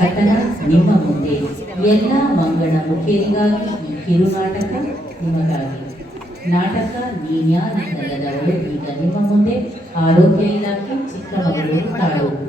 ಕಥನ ನಿಮ್ಮ ಮುಂದೆ. ಎಲ್ಲ ಮಂಗಳ ಮುಖಿಯರಿಗಾಗಿ ಈ ಕಿರುನಾಟಕ ನಿಮಗಾಗಿ. ನಾಟಕ ನೀನ್ಯಾರಿಲ್ಲದವರು ಈಗ ನಿಮ್ಮ ಮುಂದೆ. ಆರೋಗ್ಯ ಇಲಾಖೆ, ಚಿಕ್ಕಮಗಳೂರು ತಾಲೂಕು.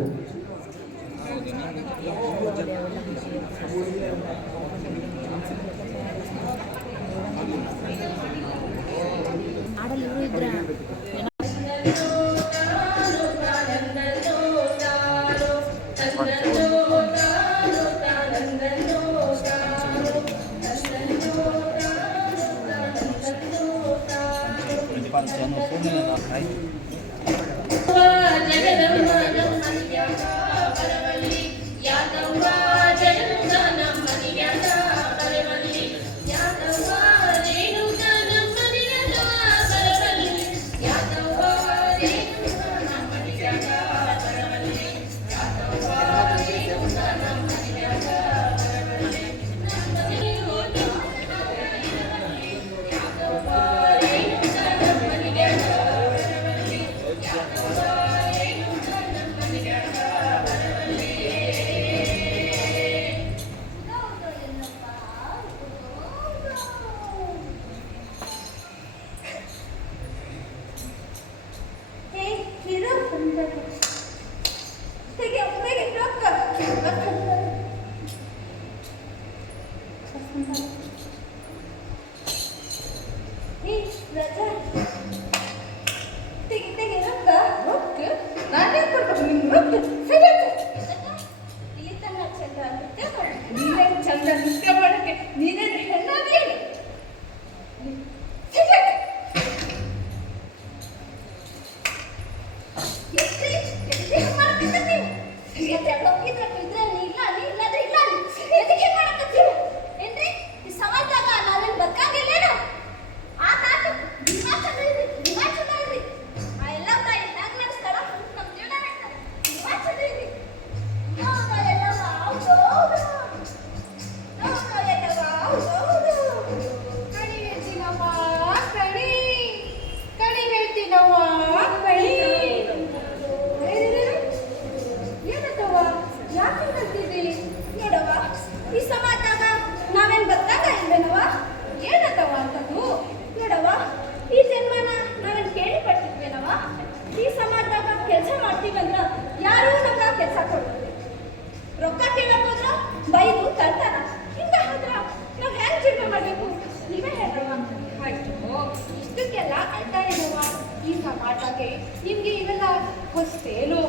ನಿಮ್ಗೆ ಇವೆಲ್ಲ ಹೊಸ್ತೇನು?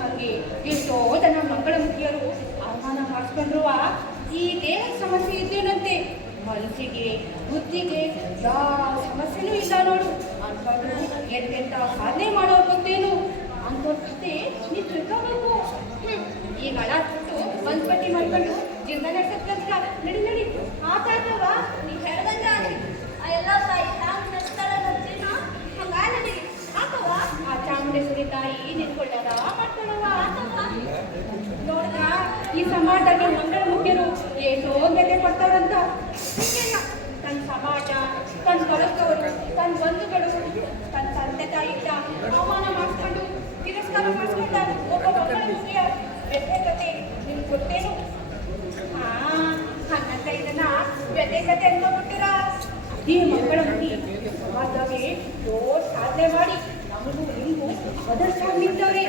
ಹಂಗೆ ಎಷ್ಟೋ ಜನ ಮಂಗಳ ಮುಖಿಯರು ಆಹ್ವಾನ ಮಾಡಿಸ್ಕೊಂಡ್ರುವ ಈ ದೇಹ ಸಮಸ್ಯೆ ಇದ್ದೇನಂತೆ, ಮನಸ್ಸಿಗೆ ಬುದ್ಧಿಗೆ ಯಾವ ಸಮಸ್ಯೆನೂ ಇಲ್ಲ ನೋಡು ಅನ್ಕೊಂಡು ಎಂತೆಂತ ಸಾಧನೆ ಮಾಡೋರು ಗೊತ್ತೇನು ಅಂತವ್ರ ಕತೆ ನೀ ತಿಳ್ಕೋಬೇಕು. ಈಗ ಹಣ ಕೊಟ್ಟು ಒಂದ್ ಪಟ್ಟಿ ಮಾಡ್ಕೊಂಡು ಜೀವನ ನಡೆಸಕ್ಕಂತ ನಡಿ ನಡಿ ಆತಾಡ್ತವ ನೀ ಹೇಳ್ದಂಗ ಎಲ್ಲ ತಾಯಿ ನಡೆಸ್ತಾರ ನಡ್ತೀನ ಹಂಗ ನಡಿ ಆತವ ಆ ಚಾಮುಂಡೇಶ್ವರಿ ತಾಯಿ ನಿಂತ್ಕೊಳ್ಳದ ಮಾಡ್ಕೊಳ್ಳವ ಆತವ. ನೋಡ್ದ ಈ ಸಮಾಜದಾಗ ಮಂಗಳ ಮುಖ್ಯರು ಏನೋ ಬೆಲೆ ಕೊಡ್ತಾರಂತ ಹೀಗೆಲ್ಲ ತನ್ನ ಸಮಾಜ, ತನ್ನ ತೊಳಕವರು, ತನ್ನ ಬಂಧುಗಳು, ತನ್ನ ತಂದೆ ತಾಯಿಯಿಂದ ಅವಮಾನ ಮಾಡಿಸ್ಕೊಂಡು ತಿರಸ್ಕಾರ ಮಾಡಿಸ್ಕೊಂಡ ಒಬ್ಬ ಮಂಗಳ ಮುಖ್ಯ ವ್ಯಥೆಕತೆ ನಿಮ್ಗೆ ಗೊತ್ತೇನು? ಹಂಗಂತ ಇದನ್ನ ವ್ಯಥೆಕತೆ ಅನ್ಕೊಂಡ್ಬಿಟ್ಟಿರ. ಈ ಮಂಗಳ ಮುಖ್ಯ ಸಮಾಜದಾಗೆ ದೊಡ್ಡ ಸಾಧನೆ ಮಾಡಿ ನಮಗೂ ನಿಮಗೂ ಬದಲಾಗಿ ನಿಂತವ್ರೆ.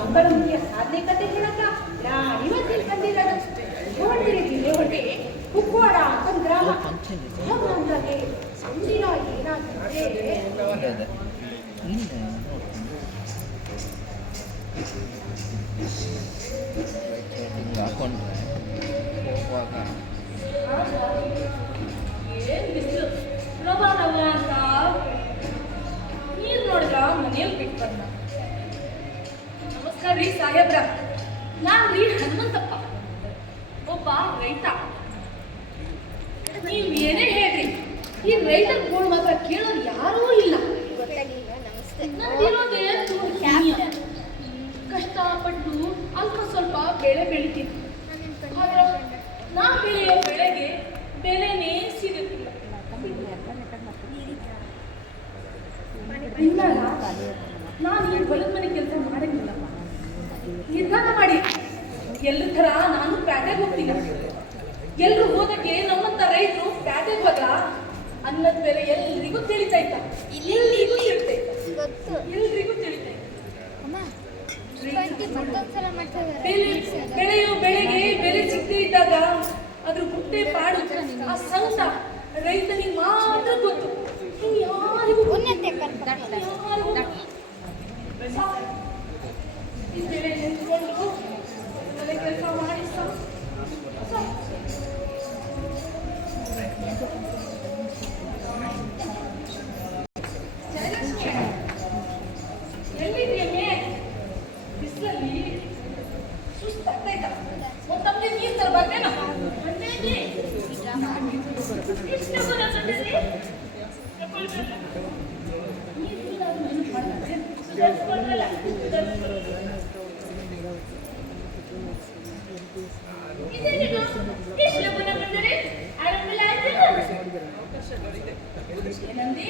ಮಂಗಳ ಮುಖ್ಯ ಸಾಧನೆ ಕತೆ ಹೇಳಕ್ಕ ನಾ ಇವತ್ತಿನ ತಂದಿರೋದು ದಾವಣಗೆರೆ ಜಿಲ್ಲೆ ಹೊರಗೆ ಕುಕ್ಕವಾಡ ಅಂತ ಗ್ರಾಮ. ಹಾಗೆ ಸಂದಿನ ಏನಾಗ್ತದೆ ಏನ್ ಬಿಸಿಲು ರವ ರವ ಅಂತ ನೀರ್ ನೋಡಿದ್ರ ಮನೇಲಿ ಬಿಟ್ಟು ಬಂದ. ನಮಸ್ಕಾರ ರೀ ಸಾಹೇಬ್ರ, ನಾನ್ ರೀ ಹನುಮಂತಪ್ಪ, ಒಬ್ಬ ರೈತ. ನೀವ್ ಏನೇ ಹೇಳ್ರಿ, ಈ ರೈತರ ಗೋಳು ಮಾತ್ರ ಕೇಳೋರು ಯಾರೂ ಇಲ್ಲ. ನಂದಿರೋದೇ ಕಷ್ಟಪಟ್ಟು ಅಲ್ಪ ಸ್ವಲ್ಪ ಬೆಳೆ ಬೆಳಿತೀನಿ, ಆದ್ರೆ ನಾ ಬೆಳೆಯೋ ಬೆಳೆಗೆ ಬೆಲೆನೇ ಸಿಗುತ್ತಿಲ್ಲ. ನಾನು ಈ ಹೊಲದ ಮನೆ ಕೆಲಸ ಮಾಡಂಗಿಲ್ಲಪ್ಪ, ನಿರ್ಧಾರ ಮಾಡಿ ಎಲ್ರ ಥರ ನಾನು ಪ್ಯಾಟೆಗೆ ಹೋಗ್ತೀನಿ. ಎಲ್ರು ಹೋದಕ್ಕೆ ನಮ್ಮಂತ ರೈತರು ಪ್ಯಾಟೆಗೆ ಹೋದ್ರ ಅನ್ನದ ಬೆಲೆ ಎಲ್ರಿಗೂ ತಿಳಿತಾ ಇತ್ತ. ಎಲ್ರಿಗೂ ತಿಳಿತಾ ಇತ್ತ. ಎಲ್ರಿಗೂ ತಿಳಿತಾ ಇತ್ತ. ಬೆಳೆಯೋ ಬೆಳೆಗೆ ಬೆಲೆ ಸಿಗದೆ ಇದ್ದಾಗ ಅದ್ರ ಗುಟ್ಟೆ ಪಾಡು ಆ ಸಂಕಟ ರೈತನಿಗೆ ಮಾತ್ರ ಗೊತ್ತು. ಯಾರಿಗೂ ಬೆಳೆ ನಿಂತ್ಕೊಂಡು ಬೆಳೆ ಕೆಲಸ ಮಾಡಿ ಎಲ್ಲಿದೆಯೇ ಬಿಸಿಲಲ್ಲಿ ಸುಸ್ತಾಗ್ತಾಯ್ತ. ಒಂದು ತಪ್ಪಲೆ ನೀರು ತರಬಾರ್ದೇನ? ಏನಂದಿ?